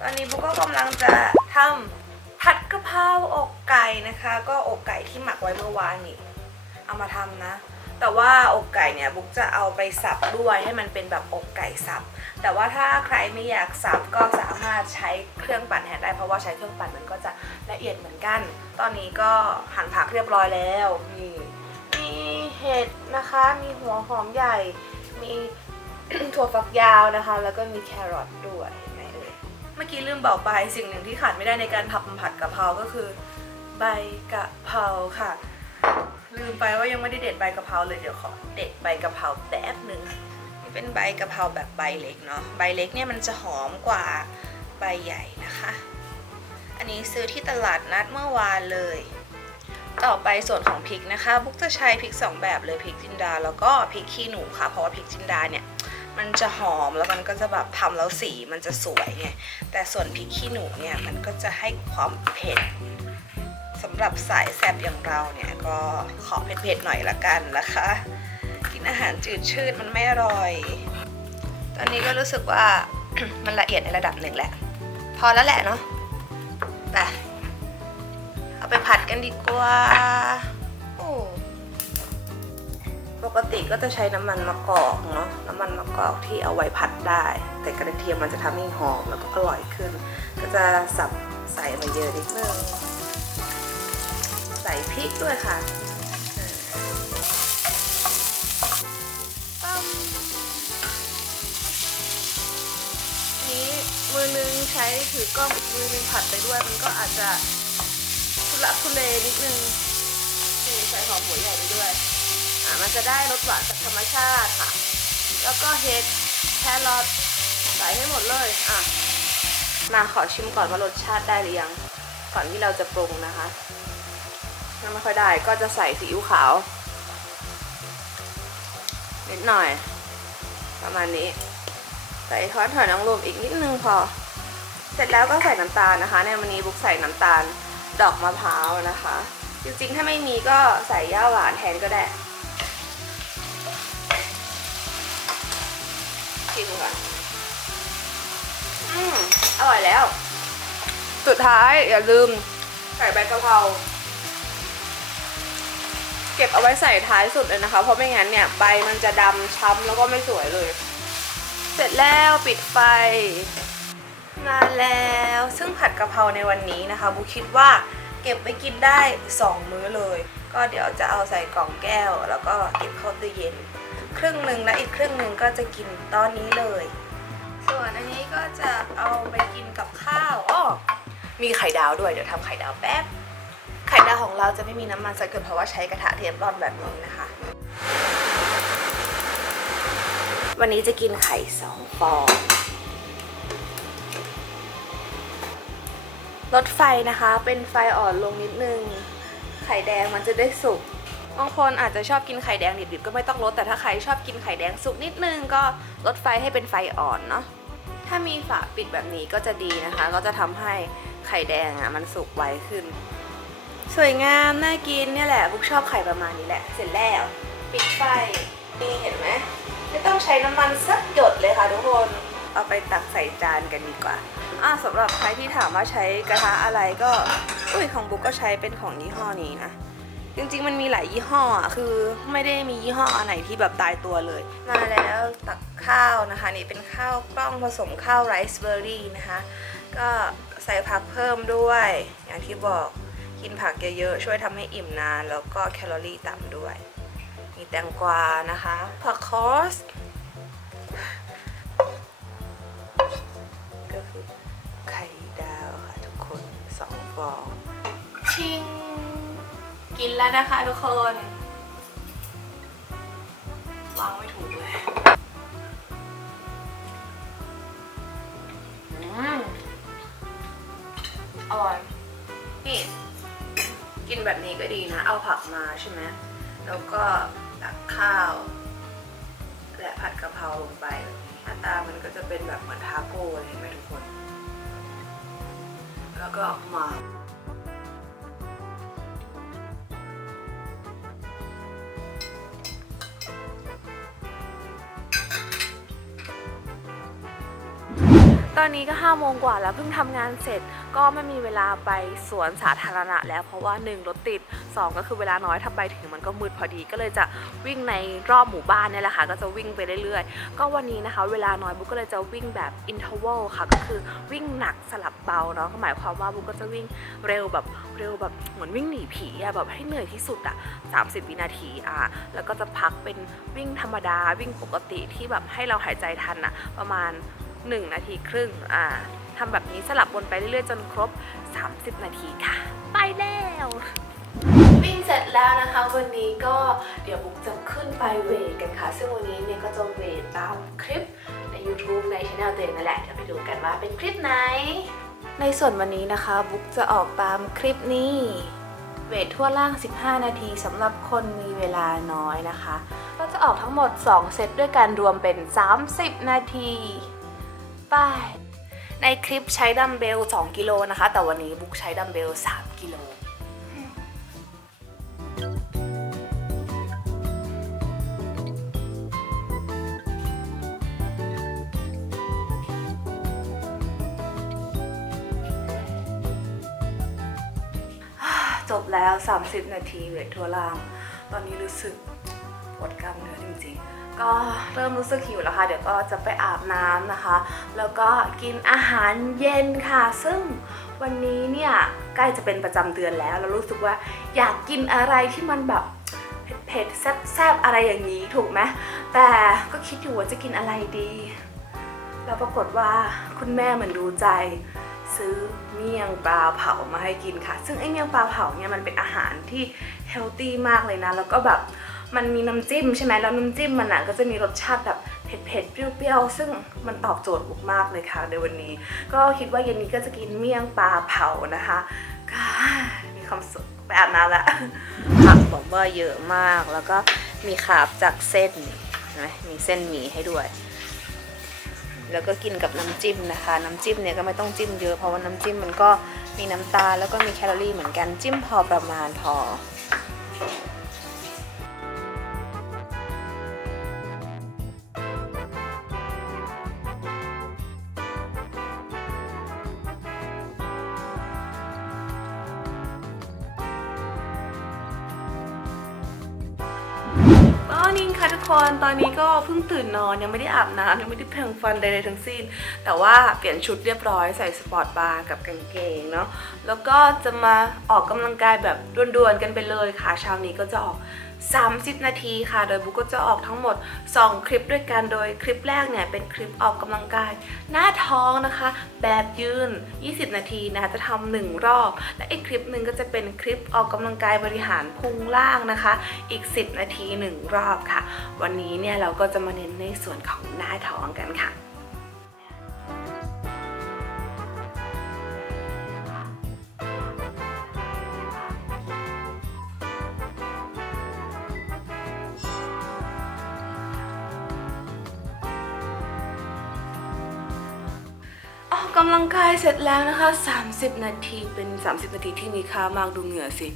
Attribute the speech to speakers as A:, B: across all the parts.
A: ตอนนี้บุ๊กก็กำลังจะทำผัดกะเพราอกไก่นะคะ ก็อกไก่ที่หมักไว้เมื่อวานนี่เอามาทำนะ แต่ว่าอกไก่เนี่ยบุ๊กจะเอาไปสับด้วยให้มันเป็นแบบอกไก่สับ แต่ว่าถ้าใครไม่อยากสับก็สามารถใช้เครื่องปั่นแทนได้เพราะว่าใช้เครื่องปั่นมันก็จะละเอียดเหมือนกัน ตอนนี้ก็หั่นผักเรียบร้อยแล้วนี่มีเห็ดนะคะ มีหัวหอมใหญ่ มีถั่วฝักยาวนะคะ แล้วก็มีแครอทด้วย เมื่อกี้ลืมบอกไปสิ่งหนึ่งที่ขาดไม่ได้ในการทำผัดกะเพราก็คือ ใบกะเพราค่ะ ลืมไปว่ายังไม่ได้เด็ดใบกะเพราเลยเดี๋ยวขอเด็ดใบกะเพราแป๊บหนึ่งนี่เป็นใบกะเพราแบบใบเล็กเนาะใบเล็กเนี่ยมันจะหอมกว่าใบใหญ่นะคะ อันนี้ซื้อที่ตลาดนัดเมื่อวานเลย ต่อไปส่วนของพริกนะคะ บุ๊กจะใช้พริกสองแบบเลยพริกจินดา แล้วก็พริกขี้หนูค่ะเพราะว่าพริกจินดาเนี่ย มันจะหอมแล้วมันก็จะแบบทำแล้วสีมันจะสวยไงแต่ส่วนพริกขี้หนูเนี่ยมันก็จะให้ความเผ็ดสำหรับสายแซบอย่างเราเนี่ยก็ขอเผ็ดๆหน่อยละกันนะคะ กินอาหารจืดชืดมันไม่อร่อย ตอนนี้ก็รู้สึกว่า มันละเอียดในระดับหนึ่งแหละ พอแล้วแหละเนาะไปเอาไปผัดกันดีกว่าปกติก็จะใช้น้ำมันมะกอกเนาะ กอกที่เอาไว้ผัดได้ แต่กระเทียมมันจะทำให้หอมแล้วก็อร่อยขึ้น ก็จะสับใส่มาเยอะนิดนึงใส่พริกด้วยค่ะปั๊มนี้มือนึงใช้ถือกล้องอีกมือนึงผัดไปด้วย มันก็อาจจะทุลักทุเลนิดนึงนี่ใส่หอมหัวใหญ่ไปด้วย อะมันจะได้รสหวานจากธรรมชาติค่ะ แล้วก็เห็ดแครอทใส่ให้หมดเลยอะมาขอชิมก่อนว่ารสชาติได้หรือยัง ก่อนที่เราจะปรุงนะคะถ้าไม่ค่อยได้ก็จะใส่ซีอิ๊วขาว นิดหน่อย ประมาณนี้ ใส่ทอดถอยนางรมอีกนิดนึงพอ เสร็จแล้วก็ใส่น้ำตาลนะคะ ในวันนี้บุ๊กใส่น้ำตาลดอกมะพร้าวนะคะ จริงๆ ถ้าไม่มีก็ใส่ย่าหวานแทนก็ได้ ก่อนอืมอร่อยแล้ว สุดท้ายอย่าลืมใส่ใบกะเพราเก็บเอาไว้ใส่ท้ายสุดเลยนะคะ เพราะไม่งั้นเนี่ยใบมันจะดำช้ำแล้วก็ไม่สวยเลย เสร็จแล้วปิดไฟมาแล้วซึ่งผัดกะเพราในวันนี้นะคะบูคิดว่าเก็บไปกินได้ 2 มื้อเลย ก็เดี๋ยวจะเอาใส่กล่องแก้ว แล้วก็เก็บเข้าตู้เย็น ครึ่งหนึ่งและอีกครึ่งหนึ่งก็จะกินตอนนี้เลย ส่วนอันนี้ก็จะเอาไปกินกับข้าวอ้อมีไข่ดาวด้วยเดี๋ยวทำไข่ดาวแป๊บ ไข่ดาวของเราจะไม่มีน้ำมันสักเกินเพราะว่าใช้กระทะเทฟลอนแบบนี้นะคะ วันนี้จะกินไข่สองฟองลดไฟนะคะเป็นไฟอ่อนลงนิดนึง ไข่แดงมันจะได้สุก บางคนอาจจะชอบกินไข่แดงดิบๆก็ไม่ต้องลดแต่ถ้าใครชอบกินไข่แดงสุกนิดนึงก็ลดไฟให้เป็นไฟอ่อนเนาะถ้ามีฝาปิดแบบนี้ก็จะดีนะคะ ก็จะทำให้ไข่แดงอะมันสุกไวขึ้น สวยงามน่ากินเนี่ยแหละบุกชอบไข่ประมาณนี้แหละ เสร็จแล้ว ปิดไฟนี่เห็นไหมไม่ต้องใช้น้ำมันสักหยดเลยค่ะทุกคนเอาไปตักใส่จานกันดีกว่าอ่าสำหรับใครที่ถามว่าใช้กระทะอะไรก็อุ้ยของบุ๊กก็ใช้เป็นของยี่ห้อนี้นะ จริงๆ มันมีหลายยี่ห้ออะคือไม่ได้มียี่ห้ออันไหนที่แบบตายตัวเลย มาแล้วตักข้าวนะคะ นี่เป็นข้าวกล้องผสมข้าวไรซ์เบอร์รี่นะคะ ก็ใส่ผักเพิ่มด้วย อย่างที่บอกกินผักเยอะๆ ช่วยทำให้อิ่มนาน แล้วก็แคลอรี่ต่ำด้วย มีแตงกวานะคะ ผักคอสก็คือไข่ดาวค่ะทุกคนสองฟองชิง กินแล้วนะคะทุกคน วางไม่ถูกเลยอืมอร่อยนี่กินแบบนี้ก็ดีนะ เอาผักมาใช่ไหมแล้วก็ตักข้าว และผัดกะเพราลงไปแบบนี้หน้าตามันก็จะเป็นแบบเหมือนทาโก้เลยเห็นไหมทุกคน แล้วก็มา ตอนนี้ก็5้าโมงกว่าแล้วเพิ่งทำงานเสร็จ ก็ไม่มีเวลาไปสวนสาธารณะแล้วเพราะว่า 1 รถติด 2 ก็คือเวลาน้อยถ้าไปถึงมันก็มืดพอดี ก็เลยจะวิ่งในรอบหมู่บ้านเนี่ยแหละค่ะ ก็จะวิ่งไปเรื่อยๆ ก็วันนี้นะคะ เวลาน้อยบุ๊กก็เลยจะวิ่งแบบอินเทอร์วลค่ะ ก็คือวิ่งหนักสลับเบาเนาะก็หมายความว่าบุ๊กก็จะวิ่งเร็วแบบเร็วแบบเหมือนวิ่งหนีผีอะแบบให้เหนื่อยที่สุดอะ30 วินาทีอะแล้วก็จะพักเป็นวิ่งธรรมดาวิ่งปกติที่แบบให้เราหายใจทันอะประมาณ 1 นาทีครึ่งอ่าทำแบบนี้สลับวนไปเรื่อยๆ จนครบ 30 นาทีค่ะ ไปแล้ว วิ่งเสร็จแล้วนะคะวันนี้ก็เดี๋ยวบุ๊กจะขึ้นไปเวทกันค่ะ ซึ่งวันนี้เนี่ยก็จะเวทตามคลิปใน YouTube ในช anel ตัวเองนั่นแหละ เดี๋ยวไปดูกันว่าเป็นคลิปไหน ในส่วนวันนี้นะคะบุ๊กจะออกตามคลิปนี้ เวททั่วล่าง 15 นาทีสำหรับคนมีเวลาน้อยนะคะ ก็จะออกทั้งหมด 2 เซตด้วยกันรวมเป็น 30 นาที ไปในคลิปใช้ดัมเบล 2 กิโลนะคะ แต่วันนี้บุ๊กใช้ดัมเบล 3 กิโลจบแล้ว 30 นาทีเวททัวล่าง ตอนนี้รู้สึกปวดกล้ามเนื้อจริงๆ ก็เริ่มรู้สึกหิวแล้วค่ะ เดี๋ยวก็จะไปอาบน้ำนะคะ แล้วก็กินอาหารเย็นค่ะ ซึ่งวันนี้เนี่ยใกล้จะเป็นประจำเดือนแล้ว แล้วรู้สึกว่าอยากกินอะไรที่มันแบบเผ็ดๆแซ่บๆอะไรอย่างนี้ถูกไหมแต่ก็คิดอยู่ว่าจะกินอะไรดี แล้วปรากฏว่าคุณแม่เหมือนรู้ใจซื้อเมี่ยงปลาเผามาให้กินค่ะ ซึ่งไอ้เมี่ยงปลาเผาเนี่ยมันเป็นอาหารที่เฮลตี้มากเลยนะ แล้วก็แบบ มันมีน้ำจิ้มใช่ไหมแล้วน้ำจิ้มมันอะก็จะมีรสชาติแบบเผ็ดๆ เปรี้ยวๆ ซึ่งมันตอบโจทย์บุกมากเลยค่ะในวันนี้ ก็คิดว่าเย็นนี้ก็จะกินเมี่ยงปลาเผานะคะก็มีความสุขไปอาบน้ำละผักบอกว่าเยอะมากแล้วก็มีขาบจากเส้นนไหมมีเส้นหมี่ให้ด้วย แล้วก็กินกับน้ำจิ้มนะคะ น้ำจิ้มเนี่ยก็ไม่ต้องจิ้มเยอะเพราะว่าน้ำจิ้มมันก็มีน้ำตาลแล้วก็มีแคลอรี่เหมือนกันจิ้มพอประมาณพอ ตอนนี้ค่ะทุกคน ตอนนี้ก็เพิ่งตื่นนอนยังไม่ได้อาบน้ำยังไม่ได้แปรงฟันใดๆทั้งสิ้น แต่ว่าเปลี่ยนชุดเรียบร้อยใส่สปอร์ตบาร์กับกางเกงเนาะ แล้วก็จะมาออกกำลังกายแบบด่วนๆกันไปเลยค่ะเช้านี้ก็จะออก 30 นาทีค่ะ โดยบุ๊กก็จะออกทั้งหมด 2 คลิปด้วยกัน โดยคลิปแรกเนี่ยเป็นคลิปออกกำลังกาย หน้าท้องนะคะ แบบยืน 20 นาทีนะคะจะทำหนึ่งรอบ และอีกคลิปหนึ่งก็จะเป็นคลิปออกกำลังกายบริหารพุงล่างนะคะ อีก 10 นาที 1 รอบค่ะ วันนี้เนี่ยเราก็จะมาเน้นในส่วนของหน้าท้องกันค่ะ กกำลังกายเสร็จแล้วนะคะ 30 นาทีเป็น 30 นาทีที่มีค่ามากดูเหงื่อสิ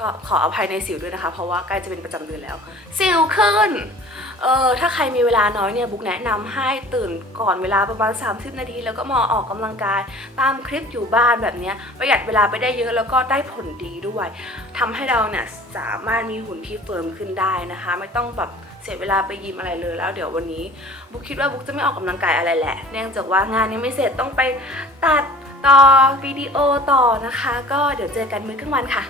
A: ก็ขออภัยในสิวด้วยนะคะ เพราะว่าใกล้จะเป็นประจำเดือนแล้ว สิวขึ้น เออถ้าใครมีเวลาน้อยเนี่ยบุ๊กแนะนำให้ตื่นก่อนเวลาประมาณ 30 นาที แล้วก็มาออกกำลังกายตามคลิปอยู่บ้านแบบเนี้ยประหยัดเวลาไปได้เยอะแล้วก็ได้ผลดีด้วยทำให้เราเนี่ยสามารถมีหุ่นที่เฟิร์มขึ้นได้นะคะ ไม่ต้องแบบ เสียเวลาไปยิมอะไรเลยแล้วเดี๋ยววันนี้บุ๊กคิดว่าบุ๊กจะไม่ออกกำลังกายอะไรแหละ เนื่องจากว่างานยังไม่เสร็จต้องไปตัดต่อวิดีโอต่อนะคะ ก็เดี๋ยวเจอกันมื้อกลางวันค่ะ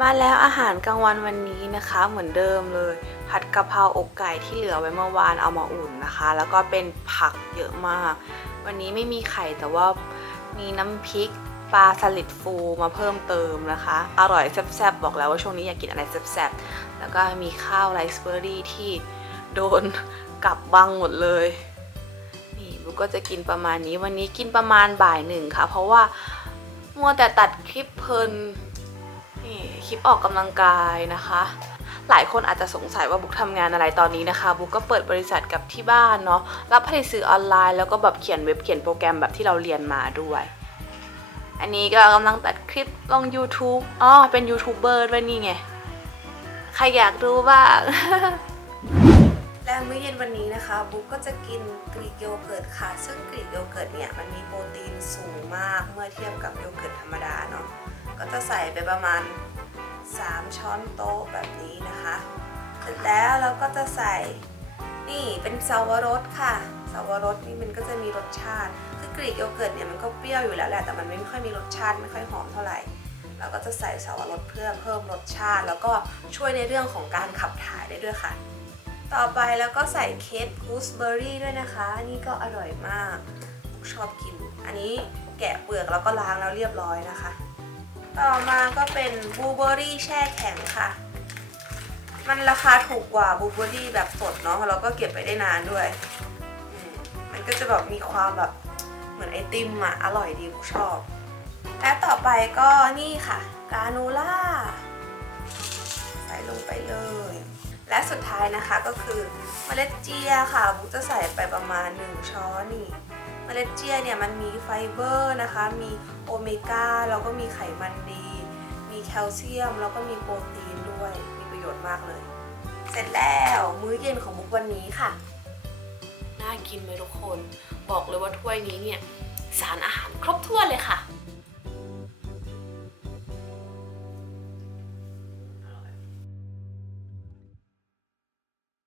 A: มาแล้วอาหารกลางวันวันนี้นะคะเหมือนเดิมเลย ผัดกะเพราอกไก่ที่เหลือไว้เมื่อวานเอามาอุ่นนะคะ แล้วก็เป็นผักเยอะมาก วันนี้ไม่มีไข่แต่ว่ามีน้ำพริก ปลาสลิดฟูมาเพิ่มเติมนะคะ อร่อยแซ่บๆบอกแล้วว่าช่วงนี้อยากกินอะไรแซ่บๆแล้วก็มีข้าวไรซ์เบอร์รี่ที่โดนกลับบังหมดเลยนี่บุ๊กก็จะกินประมาณนี้วันนี้กินประมาณบ่ายหนึ่งค่ะ เพราะว่ามัวแต่ตัดคลิปเพลินนี่คลิปออกกำลังกายนะคะหลายคนอาจจะสงสัยว่าบุ๊กทำงานอะไรตอนนี้นะคะ บุ๊กก็เปิดบริษัทกับที่บ้านเนาะรับผลิตสื่อออนไลน์แล้วก็แบบเขียนเว็บเขียนโปรแกรมแบบที่เราเรียนมาด้วย อันนี้ก็กำลังตัดคลิปลง YouTube อ๋อ เป็นยูทูบเบอร์ด้วยนี่ไง ใครอยากดูบ้าง และมื้อเย็นวันนี้นะคะบุ๊กก็จะกินกรีกโยเกิร์ตค่ะ ซึ่งกรีกโยเกิร์ตเนี่ยมันมีโปรตีนสูงมากเมื่อเทียบกับโยเกิร์ตธรรมดาเนาะก็จะใส่ไปประมาณ 3 ช้อนโต๊ะแบบนี้นะคะเสร็จแล้วเราก็จะใส่นี่เป็นสาวรสค่ะสาวรสนี่มันก็จะมีรสชาติ กรีกโยเกิร์ตเนี่ยมันก็เปรี้ยวอยู่แล้วแหละแต่มันไม่ค่อยมีรสชาติไม่ค่อยหอมเท่าไหร่เราก็จะใส่สาวรสเพื่อเพิ่มรสชาติ แล้วก็ช่วยในเรื่องของการขับถ่ายได้ด้วยค่ะ ต่อไปแล้วก็ใส่เค้กกูสเบอร์รี่ด้วยนะคะนี่ก็อร่อยมากชอบกิน อันนี้แกะเปลือกแล้วก็ล้างแล้วเรียบร้อยนะคะ ต่อมาก็เป็นบลูเบอร์รี่แช่แข็งค่ะ มันราคาถูกกว่าบลูเบอร์รี่แบบสดเนาะแล้วก็เก็บไปได้นานด้วย มันก็จะแบบมีความแบบ เหมือนไอติมอะอร่อยดีชอบ และต่อไปก็นี่ค่ะ กาโนล่า ใส่ลงไปเลย และสุดท้ายนะคะก็คือเมล็ดเจียค่ะบุ๊กจะใส่ไปประมาณ 1 ช้อนนี่เมล็ดเจียเนี่ยมันมีไฟเบอร์นะคะ มีโอเมก้าแล้วก็มีไขมันดี มีแคลเซียม แล้วก็มีโปรตีนด้วย มีประโยชน์มากเลย เสร็จแล้วมื้อเย็นของบุ๊กวันนี้ค่ะ น่ากินไหมทุกคน บอกเลยว่าถ้วยนี้เนี่ยสารอาหารครบถ้วนเลยค่ะ